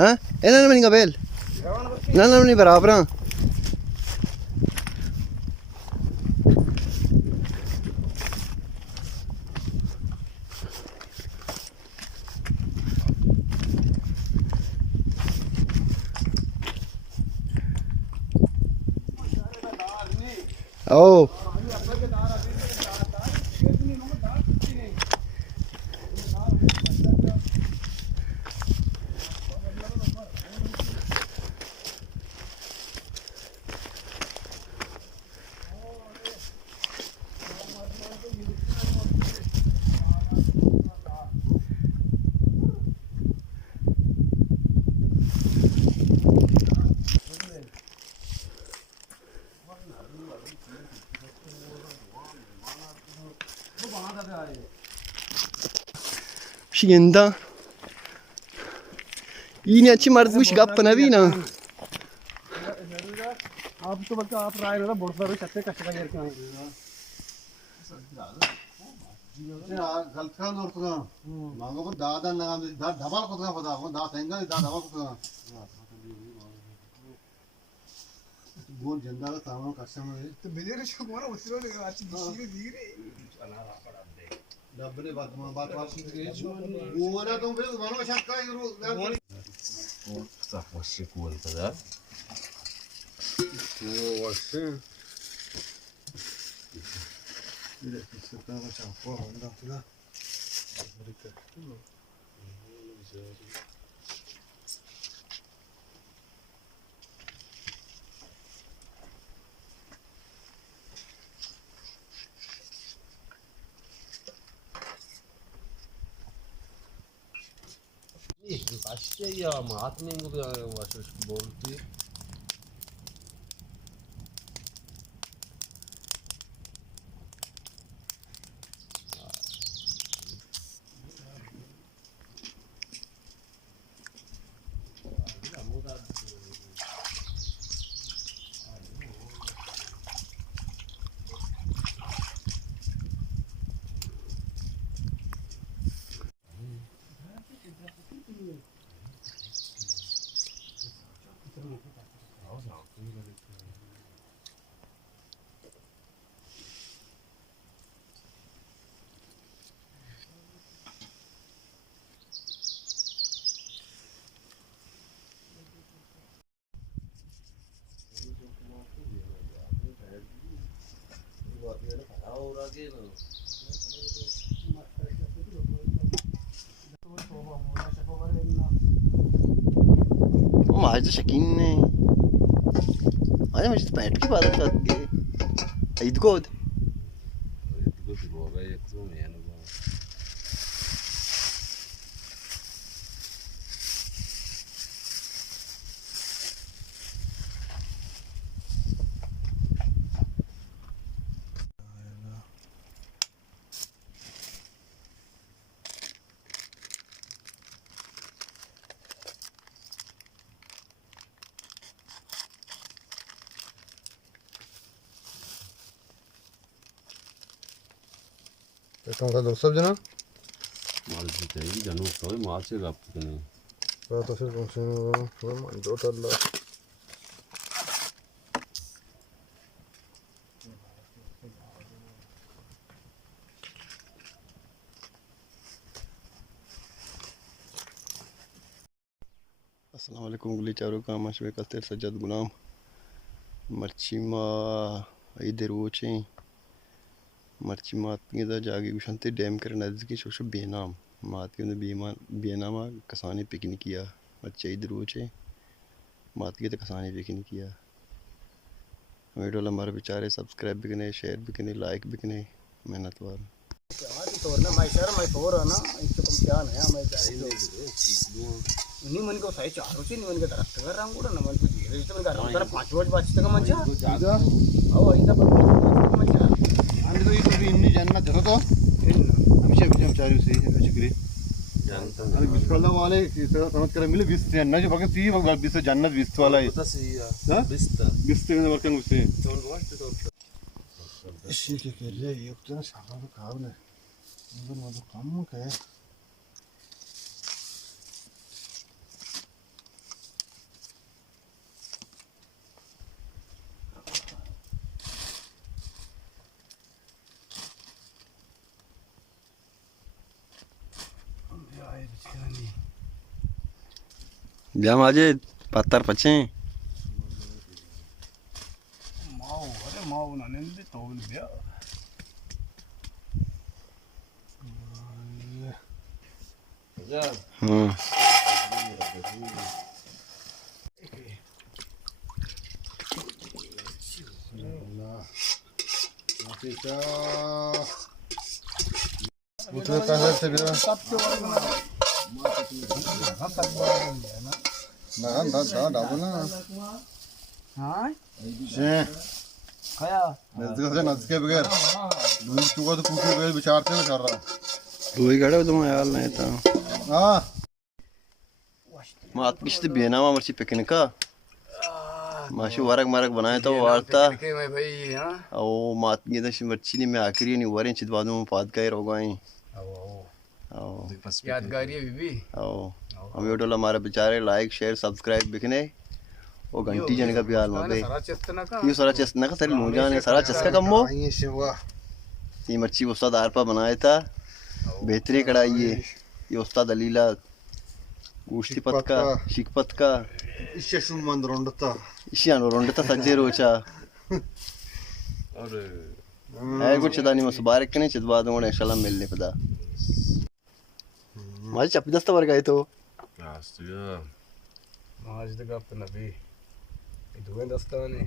Hah? Enak namanya kabel. Nah, namanya berapa? Oh. Scinda. Ini अच्छी मर्द कुछ गप नवी ना आप तो बल्कि आप राय ना बहुत सारे कच्चे कच्चे का करके आए गलत का और तो मांगो को दादा ना दा ढबाल को का पता को दा सेंगा दा ढबाल को बोल जंदा का सामान कस्टमर है तो बिजली से कौन उतरो ले आज बिजली दी रे डबले बात वो ना तुम फिर मानो शक्का है Ça fosse cool, tá? Nossa. Mira, isso tá uma chapa, anda lá. Başka ya ama atmayın bu başka boltu. आज तो शकीन ने आज मुझे पैंट की बात करती है ईद को टोंका दो सब जना माल जीते ही जानू कोई माल से गप नहीं तो फिर कौन दो टल्ला अस्सलाम वालेकुम गुली चारों का मशवे कस्तर सज्जद गुलाम मर्ची मा इधर वोचे मर्ची मात के दा जागे गुशंते डैम कर नजदीकी शोशो बेनाम मात के बेनामा कसानी पिकनिक किया मर्ची इधर वोचे मात के कसानी पिकनिक किया वीडियो हमारे बेचारे सब्सक्राइब भी करें शेयर भी करें लाइक भी करें मेहनत वार तोरना मैं शहर में तोर है ना इसको तुम क्या नया मैं नहीं मन को सही चारों से नहीं मन के तरफ कर रहा हूं கூட न मन को धीरे तो मन कर रहा 5 वर्ष बचते का मंचा जागा अब इतना पर मंचा आणि तो इतनी जन्नत देखो किरे जानता अरे बिस्कला वाले समझ कर मिले 20 अन्ना जो बगल सी बगल 20 जन्नत 20 वाला है पता सी या हाँ? बिस्ता 20 में वर्किंग उससे तो वास्ट तो इसी के लिए ये तो ना शाखा में काम है इधर मतलब काम क्या है ब्याम आजे पत्थर पचे माओ अरे माओ ना निंदे तो बिया जा हाँ उठे कहाँ से बिया सबसे बड़ा ना डाबो ना हां से खाया नजके बगैर दूध चुका तो पूछे बगैर विचारते में कर रहा वही गड़ा तुम यार नहीं था हाँ मात किश्त बेनामा मर्ची पिकनिका माशु वरक मरक बनाए तो वार्ता के मैं भाई हां ओ मात की तो मर्ची ने मैं आखिरी नहीं वरें चितवादों में पाद का ही रोगाई आओ यादगारी है बीबी आओ हम ये टोला हमारे बेचारे लाइक शेयर सब्सक्राइब बिकने वो घंटी जन का बिहार में बे सारा चेतना का ये सारा चेस्ना का सारी लोग जाने सारा चस्का कम वो ये सेवा ये मच्छी उस्ताद आरपा बनाया था बेहतरी कढ़ाई ये उस्ताद अलीला गोश्ती पत का शिकपत का इससे सुमंद रोंडता इसी आनो रोंडता सज्जे रोचा और है कुछ दानी में सुबारक के नहीं चितवा दूंगा इंशाल्लाह मिलने पता माजी चप्पी दस्ता वर गए तो आस्तिया आज तक आप नबी इधर दस्ताने